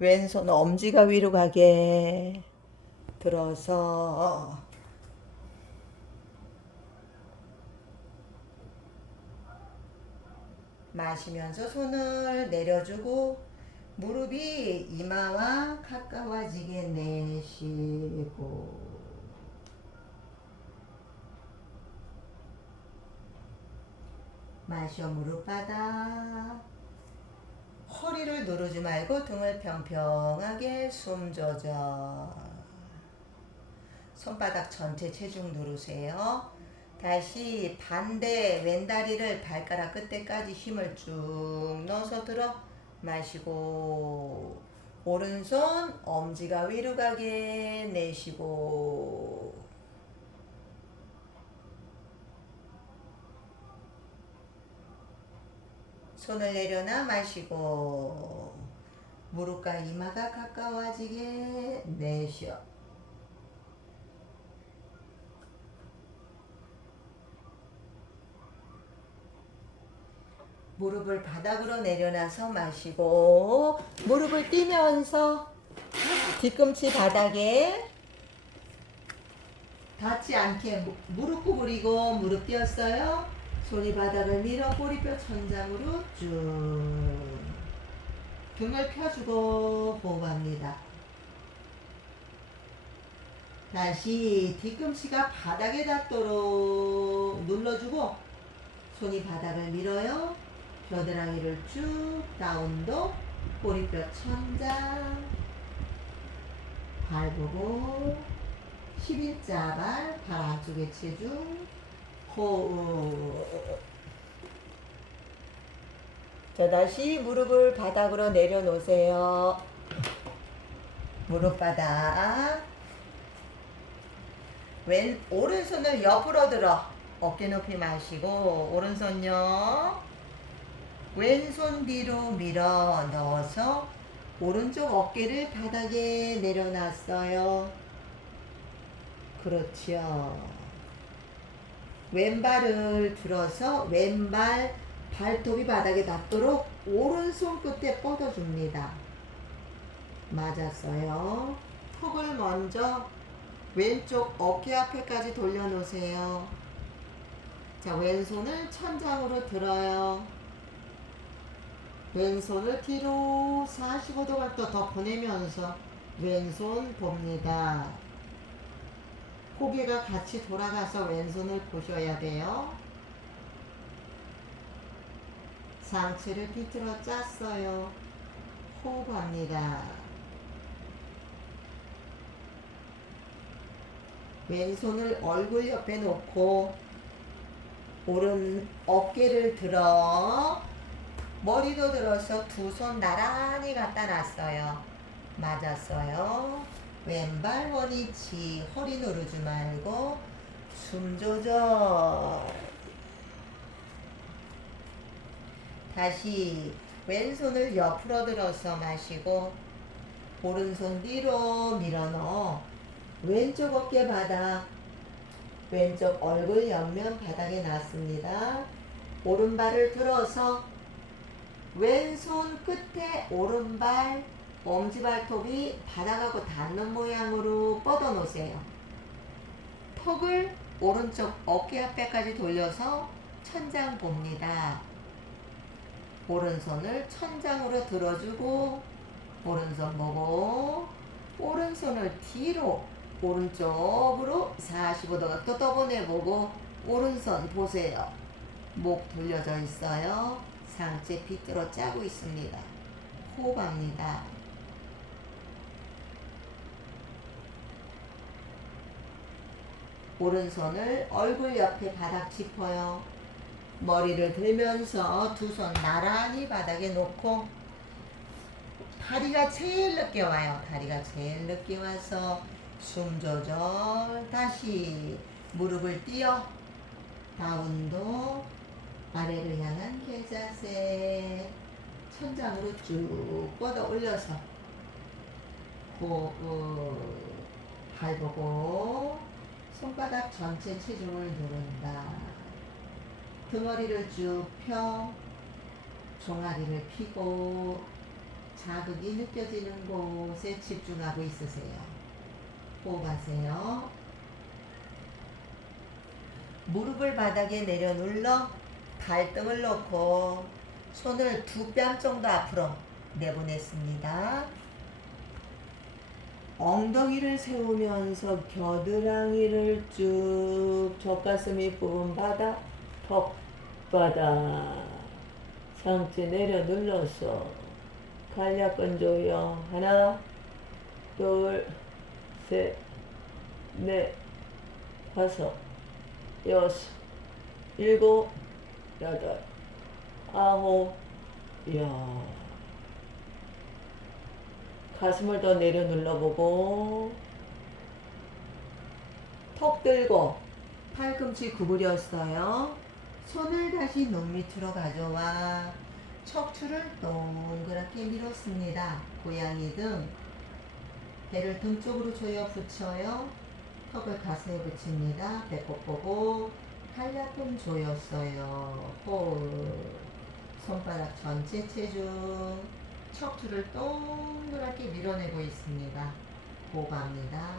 왼손 엄지가 위로 가게 들어서. 마시면서 손을 내려주고 무릎이 이마와 가까워지게 내쉬고. 마셔 무릎 바닥 허리를 누르지 말고 등을 평평하게 숨 조절. 손바닥 전체 체중 누르세요. 다시 반대 왼다리를 발가락 끝에까지 힘을 쭉 넣어서 들어 마시고 오른손 엄지가 위로 가게 내쉬고 손을 내려놔 마시고 무릎과 이마가 가까워지게 내쉬어 무릎을 바닥으로 내려놔서 마시고 무릎을 띄면서 뒤꿈치 바닥에 닿지 않게 무- 무릎 구부리고 무릎 띄었어요. 손이 바닥을 밀어 꼬리뼈 천장으로 쭉 등을 펴주고 호흡합니다. 다시 뒤꿈치가 바닥에 닿도록 눌러주고 손이 바닥을 밀어요. 겨드랑이를 쭉 다운도 꼬리뼈 천장 발 보고 11자 발, 발 안쪽에 체중 호흡 자 다시 무릎을 바닥으로 내려놓으세요. 무릎 바닥. 왼 오른손을 옆으로 들어. 어깨 높이 마시고 오른손요. 왼손 뒤로 밀어 넣어서 오른쪽 어깨를 바닥에 내려놨어요. 그렇죠. 왼발을 들어서 왼발 발톱이 바닥에 닿도록 오른손 끝에 뻗어줍니다. 맞았어요. 턱을 먼저 왼쪽 어깨 앞에까지 돌려놓으세요. 자, 왼손을 천장으로 들어요. 왼손을 뒤로 45도 각도 더 보내면서 왼손 봅니다. 고개가 같이 돌아가서 왼손을 보셔야 돼요. 상체를 비틀어 짰어요. 호흡합니다. 왼손을 얼굴 옆에 놓고 오른 어깨를 들어 머리도 들어서 두 손 나란히 갖다 놨어요. 맞았어요. 왼발 원위치 허리 누르지 말고 숨 조절. 다시 왼손을 옆으로 들어서 마시고 오른손 뒤로 밀어 넣어 왼쪽 어깨 바닥 왼쪽 얼굴 옆면 바닥에 놨습니다. 오른발을 들어서 왼손 끝에 오른발 엄지발톱이 바닥하고 닿는 모양으로 뻗어 놓으세요. 턱을 오른쪽 어깨 앞에까지 돌려서 천장 봅니다. 오른손을 천장으로 들어주고 오른손 보고 오른손을 뒤로 오른쪽으로 45도 각도 떠보내보고 오른손 보세요. 목 돌려져 있어요. 상체 비틀어 짜고 있습니다. 호흡합니다. 오른손을 얼굴 옆에 바닥 짚어요. 머리를 들면서 두 손 나란히 바닥에 놓고 다리가 제일 늦게 와요. 다리가 제일 늦게 와서 숨 조절 다시 무릎을 띄어 다운도 아래를 향한 개자세 천장으로 쭉 뻗어 올려서 호흡 발 보고 손바닥 전체 체중을 누른다 등허리를 쭉 펴 종아리를 펴고 자극이 느껴지는 곳에 집중하고 있으세요. 호흡하세요. 무릎을 바닥에 내려 눌러 발등을 놓고 손을 두 뺨 정도 앞으로 내보냈습니다. 엉덩이를 세우면서 겨드랑이를 쭉 젖가슴이 부분 바닥, 턱 바닥 상체 내려 눌러서 간략근 조여 하나 둘셋넷 다섯 여섯 일곱 여덟 아홉 열 가슴을 더 내려 눌러보고 턱 들고 팔꿈치 구부렸어요. 손을 다시 눈 밑으로 가져와 척추를 동그랗게 밀었습니다. 고양이 등 배를 등 쪽으로 조여 붙여요. 턱을 가슴에 붙입니다. 배꼽 보고 한략금 조였어요. 호흡 손바닥 전체 체중 척추를 동그랗게 밀어내고 있습니다. 호흡합니다.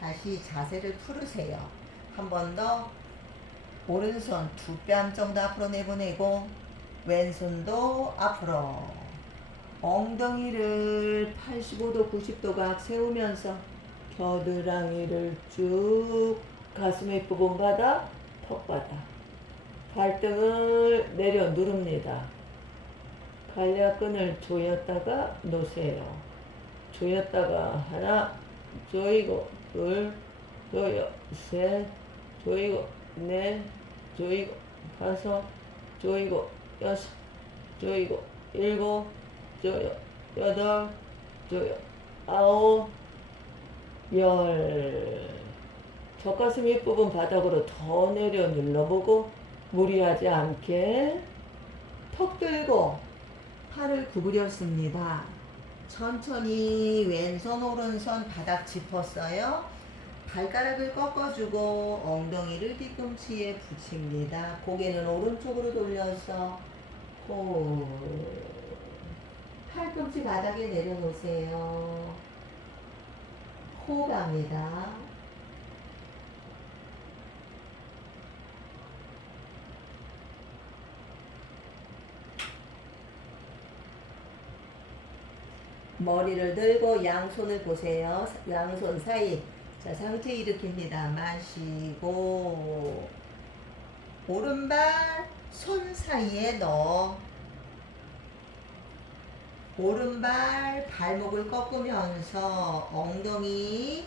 다시 자세를 풀으세요. 한 번 더 오른손 두 뺨 정도 앞으로 내보내고 왼손도 앞으로 엉덩이를 85도 90도 각 세우면서 겨드랑이를 쭉 가슴의 부분 바닥 턱바닥 발등을 내려 누릅니다. 간략근을 조였다가 놓으세요. 조였다가 하나 조이고 둘 조여 셋 조이고 넷 조이고 다섯 조이고 여섯 조이고 일곱 조여 여덟 조여 아홉 열 젖가슴 윗부분 바닥으로 더 내려 눌러보고 무리하지 않게 턱 들고 팔을 구부렸습니다. 천천히 왼손 오른손 바닥 짚었어요. 발가락을 꺾어주고 엉덩이를 뒤꿈치에 붙입니다. 고개는 오른쪽으로 돌려서 호 팔꿈치 바닥에 내려놓으세요. 호흡합니다. 머리를 들고 양손을 보세요. 양손 사이. 자, 상체 일으킵니다. 마시고. 오른발 손 사이에 넣어. 오른발 발목을 꺾으면서 엉덩이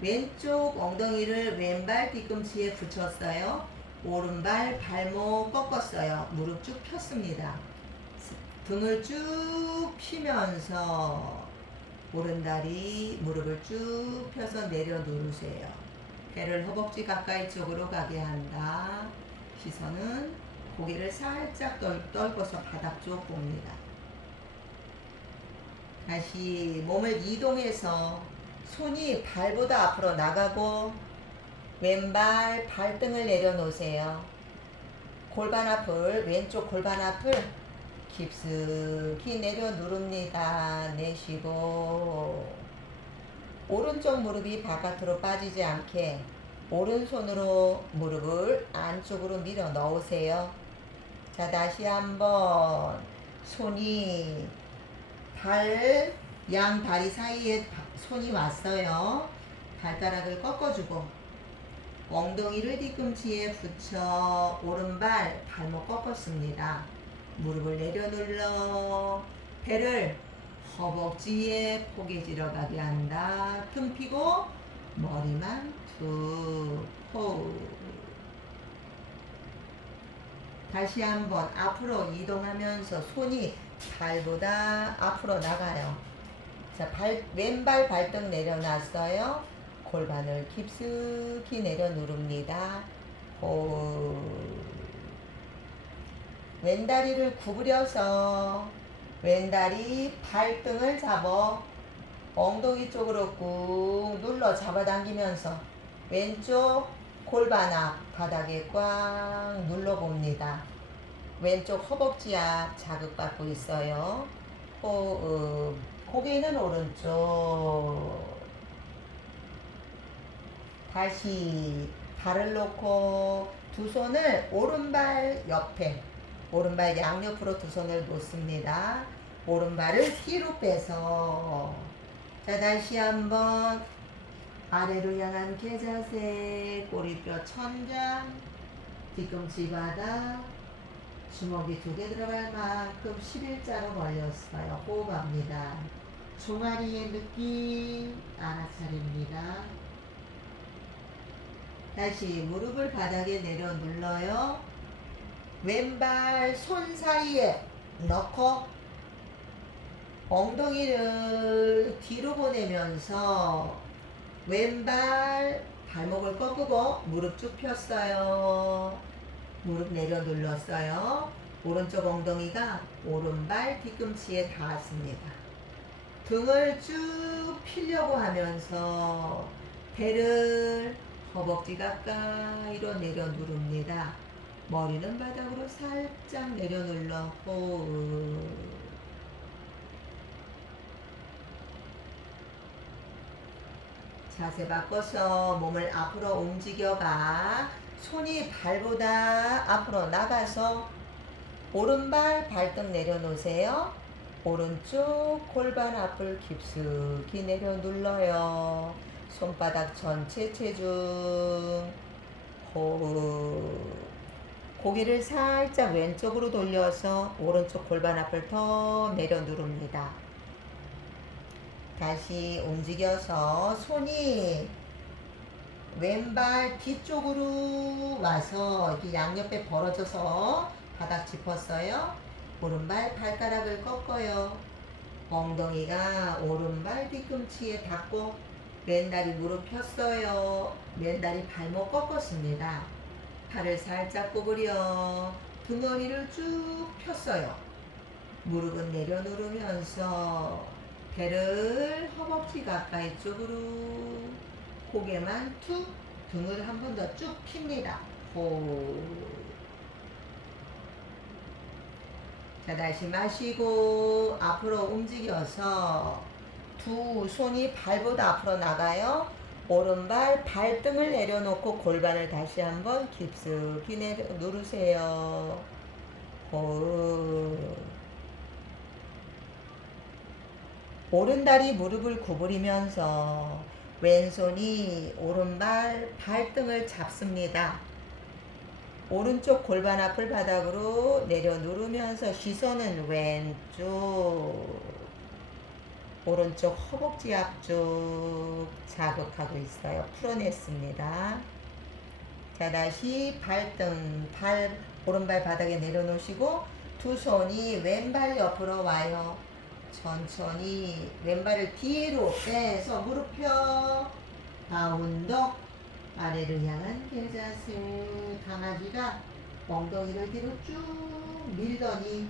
왼쪽 엉덩이를 왼발 뒤꿈치에 붙였어요. 오른발 발목 꺾었어요. 무릎 쭉 폈습니다. 등을 쭉 피면서 오른다리 무릎을 쭉 펴서 내려 누르세요. 배를 허벅지 가까이 쪽으로 가게 한다. 시선은 고개를 살짝 떨, 떨궈서 바닥 쪽 봅니다. 다시 몸을 이동해서 손이 발보다 앞으로 나가고 왼발 발등을 내려놓으세요. 골반 앞을 왼쪽 골반 앞을 깊숙이 내려 누릅니다. 내쉬고 오른쪽 무릎이 바깥으로 빠지지 않게 오른손으로 무릎을 안쪽으로 밀어 넣으세요. 자 다시 한번 손이 발, 양 다리 사이에 바- 손이 왔어요. 발가락을 꺾어주고 엉덩이를 뒤꿈치에 붙여 오른발 발목 꺾었습니다. 무릎을 내려 눌러 배를 허벅지에 포개지러 가게 한다. 등 피고 머리만 툭 호흡. 다시 한번 앞으로 이동하면서 손이 발보다 앞으로 나가요. 자, 발, 왼발 발등 내려놨어요. 골반을 깊숙이 내려 누릅니다. 호흡. 왼다리를 구부려서 왼다리 발등을 잡아 엉덩이 쪽으로 꾹 눌러 잡아당기면서 왼쪽 골반 앞 바닥에 꽉 눌러봅니다. 왼쪽 허벅지 앞 자극받고 있어요. 호흡. 고개는 오른쪽. 다시 발을 놓고 두 손을 오른발 옆에 오른발 양옆으로 두 손을 놓습니다. 오른발을 뒤로 빼서 자 다시 한번 아래로 향한 개자세 꼬리뼈 천장 뒤꿈치 바닥 주먹이 두 개 들어갈 만큼 11자로 벌렸어요. 호흡합니다. 종아리의 느낌 알아차립니다. 다시 무릎을 바닥에 내려 눌러요. 왼발 손 사이에 넣고 엉덩이를 뒤로 보내면서 왼발 발목을 꺾고 무릎 쭉 폈어요. 무릎 내려 눌렀어요. 오른쪽 엉덩이가 오른발 뒤꿈치에 닿았습니다. 등을 쭉 피려고 하면서 배를 허벅지 가까이로 내려 누릅니다. 머리는 바닥으로 살짝 내려 눌러 호흡. 자세 바꿔서 몸을 앞으로 움직여가 손이 발보다 앞으로 나가서 오른발 발등 내려놓으세요. 오른쪽 골반 앞을 깊숙이 내려 눌러요. 손바닥 전체 체중 호흡 고개를 살짝 왼쪽으로 돌려서 오른쪽 골반 앞을 더 내려 누릅니다. 다시 움직여서 손이 왼발 뒤쪽으로 와서 이렇게 양옆에 벌어져서 바닥 짚었어요. 오른발 발가락을 꺾어요. 엉덩이가 오른발 뒤꿈치에 닿고 왼다리 무릎 폈어요. 왼다리 발목 꺾었습니다. 팔을 살짝 구부려 등허리를 쭉 폈어요. 무릎은 내려 누르면서 배를 허벅지 가까이 쪽으로 고개만 툭 등을 한 번 더 쭉 핍니다. 호. 자 다시 마시고 앞으로 움직여서 두 손이 발보다 앞으로 나가요. 오른발 발등을 내려놓고 골반을 다시 한번 깊숙이 내려 누르세요. 호흡. 오른다리 무릎을 구부리면서 왼손이 오른발 발등을 잡습니다. 오른쪽 골반 앞을 바닥으로 내려 누르면서 시선은 왼쪽 오른쪽 허벅지 앞쪽 자극하고 있어요. 풀어냈습니다. 자 다시 발등 발 오른발 바닥에 내려놓으시고 두 손이 왼발 옆으로 와요. 천천히 왼발을 뒤로 빼서 무릎 펴 다운독 아래를 향한 개자세 강아지가 엉덩이를 뒤로 쭉 밀더니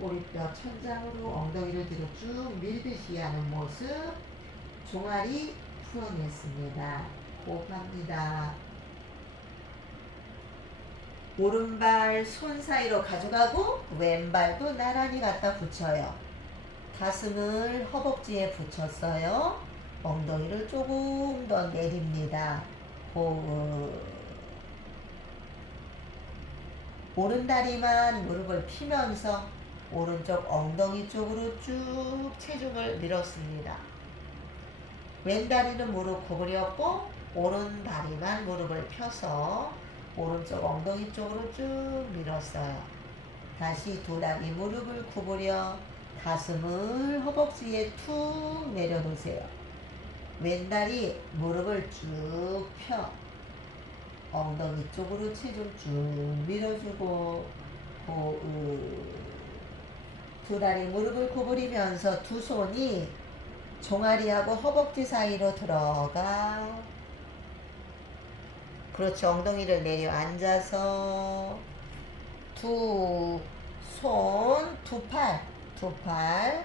꼬리뼈 천장으로 엉덩이를 뒤로 쭉 밀듯이 하는 모습 종아리 풀어냈습니다. 호흡합니다. 오른발 손 사이로 가져가고 왼발도 나란히 갖다 붙여요. 가슴을 허벅지에 붙였어요. 엉덩이를 조금 더 내립니다. 호흡. 오른 다리만 무릎을 피면서 오른쪽 엉덩이 쪽으로 쭉 체중을 밀었습니다. 왼 다리는 무릎 구부렸고 오른 다리만 무릎을 펴서 오른쪽 엉덩이 쪽으로 쭉 밀었어요. 다시 두 다리 무릎을 구부려 가슴을 허벅지에 툭 내려놓으세요. 왼 다리 무릎을 쭉 펴. 엉덩이 쪽으로 체중 쭉 밀어주고 호흡. 두 다리 무릎을 구부리면서 두 손이 종아리하고 허벅지 사이로 들어가. 그렇죠. 엉덩이를 내려 앉아서 두 손, 두 팔, 두 팔,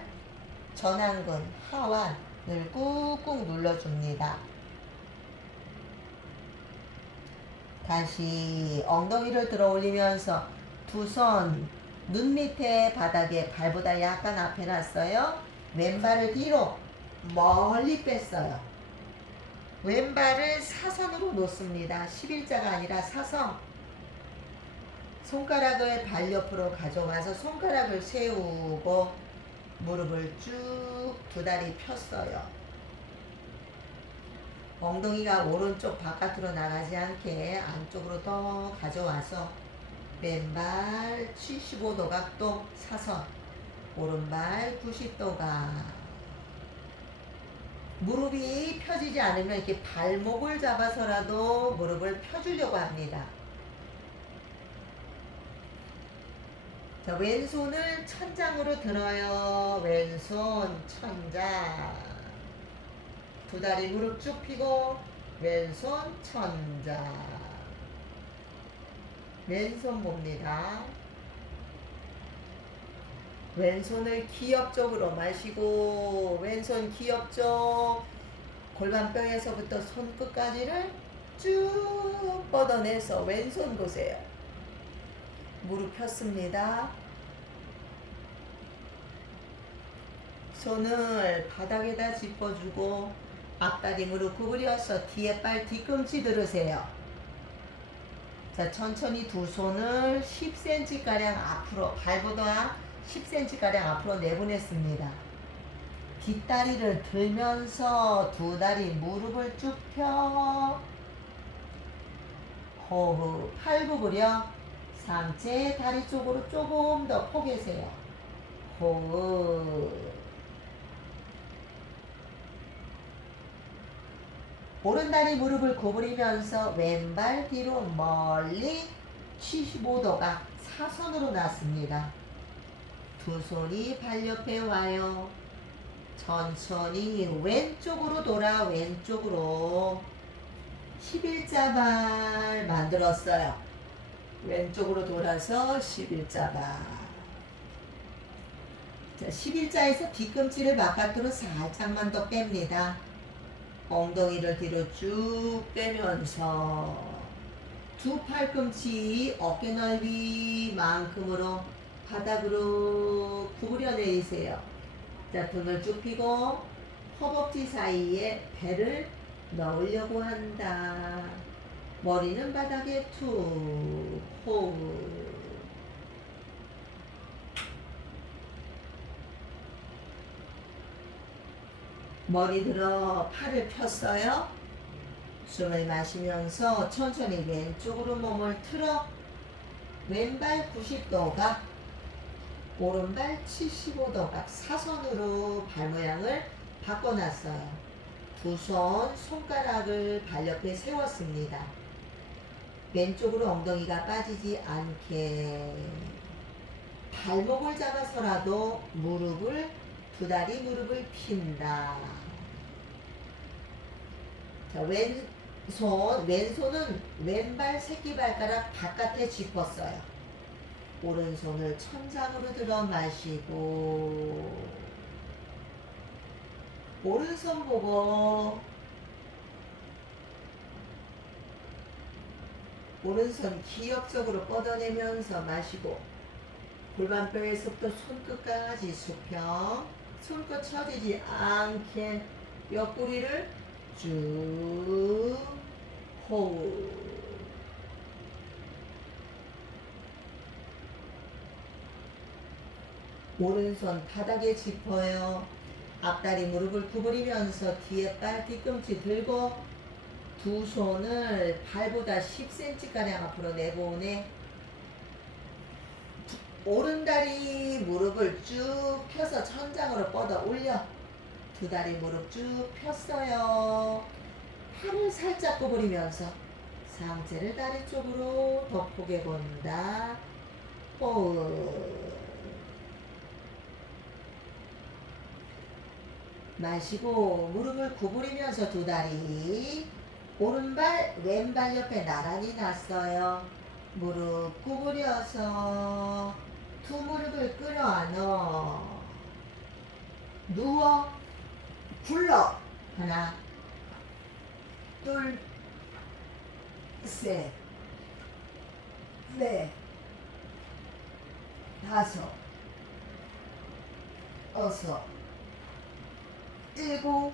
전완근, 하완을 꾹꾹 눌러줍니다. 다시 엉덩이를 들어 올리면서 두 손 눈 밑에 바닥에 발보다 약간 앞에 놨어요. 왼발을 뒤로 멀리 뺐어요. 왼발을 사선으로 놓습니다. 11자가 아니라 사선. 손가락을 발 옆으로 가져와서 손가락을 세우고 무릎을 쭉 두 다리 폈어요. 엉덩이가 오른쪽 바깥으로 나가지 않게 안쪽으로 더 가져와서 왼발 75도 각도 사선 오른발 90도 각 무릎이 펴지지 않으면 이렇게 발목을 잡아서라도 무릎을 펴주려고 합니다. 자, 왼손을 천장으로 들어요. 왼손 천장. 두 다리 무릎 쭉 펴고 왼손 천장. 왼손 봅니다. 왼손을 기업 쪽으로 마시고 왼손 기업 쪽 골반뼈에서부터 손끝까지를 쭉 뻗어내서 왼손 보세요. 무릎 폈습니다. 손을 바닥에다 짚어주고 앞다리 무릎 구부려서 뒤에 발 뒤꿈치 들으세요. 자, 천천히 두 손을 10cm가량 앞으로, 발보다 10cm가량 앞으로 내보냈습니다. 뒷다리를 들면서 두 다리 무릎을 쭉 펴. 호흡, 팔 구부려. 상체 다리 쪽으로 조금 더 포개세요. 호흡. 오른다리 무릎을 구부리면서 왼발 뒤로 멀리 75도가 사선으로 놨습니다. 두 손이 발 옆에 와요. 천천히 왼쪽으로 돌아 왼쪽으로 11자발 만들었어요. 왼쪽으로 돌아서 11자발. 자, 11자에서 뒤꿈치를 바깥으로 살짝만 더 뺍니다. 엉덩이를 뒤로 쭉 빼면서 두 팔꿈치 어깨 넓이만큼으로 바닥으로 구부려 내리세요. 자, 등을 쭉 펴고 허벅지 사이에 배를 넣으려고 한다. 머리는 바닥에 툭 호흡. 머리 들어 팔을 폈어요. 숨을 마시면서 천천히 왼쪽으로 몸을 틀어 왼발 90도각 오른발 75도각 사선으로 발 모양을 바꿔놨어요. 두 손 손가락을 발 옆에 세웠습니다. 왼쪽으로 엉덩이가 빠지지 않게 발목을 잡아서라도 무릎을 두 다리 무릎을 핀다. 자, 왼손, 왼손은 왼발 새끼발가락 바깥에 짚었어요. 오른손을 천장으로 들어 마시고, 오른손 보고, 오른손 기역적으로 뻗어내면서 마시고, 골반뼈에서부터 손끝까지 수평, 손끝 처지지 않게 옆구리를 쭉 호흡. 오른손 바닥에 짚어요. 앞다리 무릎을 구부리면서 뒤에 발 뒤꿈치 들고 두 손을 발보다 10cm가량 앞으로 내보내 오른다리 무릎을 쭉 펴서 천장으로 뻗어 올려 두 다리 무릎 쭉 폈어요. 팔을 살짝 구부리면서 상체를 다리 쪽으로 더 포개 본다. 호흡. 마시고 무릎을 구부리면서 두 다리 오른발 왼발 옆에 나란히 놨어요. 무릎 구부려서 두 무릎을 끌어 안어. 누워. 굴러. 하나. 둘셋넷. 다섯, 여섯, 일곱,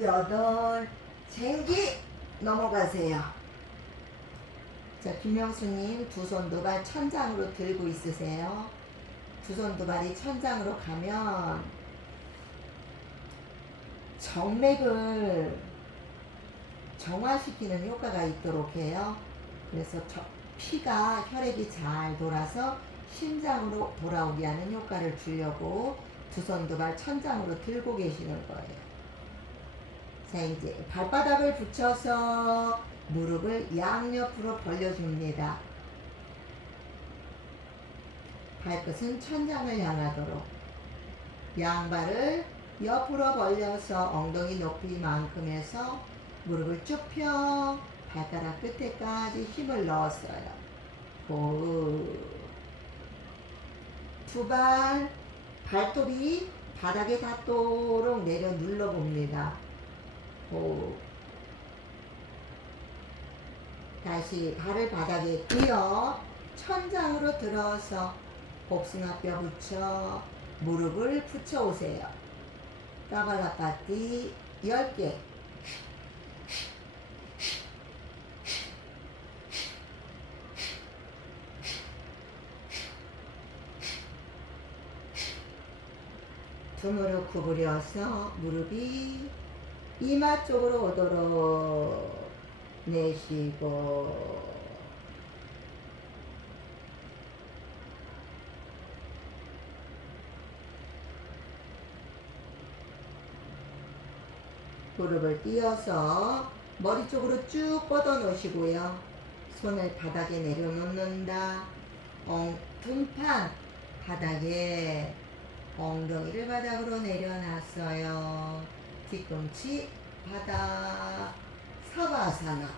여덟, 쟁기 넘어가세요. 자, 김명수님 두 손 두 발 천장으로 들고 있으세요. 두 손 두 발이 천장으로 가면 정맥을 정화시키는 효과가 있도록 해요. 그래서 저- 피가 혈액이 잘 돌아서 심장으로 돌아오게 하는 효과를 주려고 두 손 두 발 천장으로 들고 계시는 거예요. 자, 이제 발바닥을 붙여서 무릎을 양옆으로 벌려줍니다. 발끝은 천장을 향하도록 양발을 옆으로 벌려서 ong덩이 높이만큼 해서 무릎을 쭉 펴 발가락 끝에까지 힘을 넣었어요. 호흡. 두발 발톱이 바닥에 닿도록 내려 눌러봅니다. 호흡. 다시 발을 바닥에 끼어 천장으로 들어서 복숭아뼈 붙여 무릎을 붙여 오세요. 까발라파티 10개. 두 무릎 구부려서 무릎이 이마 쪽으로 오도록 내쉬고 무릎을 띄어서 머리 쪽으로 쭉 뻗어 놓으시고요. 손을 바닥에 내려놓는다. 엉, 등판 바닥에 엉덩이를 바닥으로 내려놨어요. 뒤꿈치 바닥 사바사나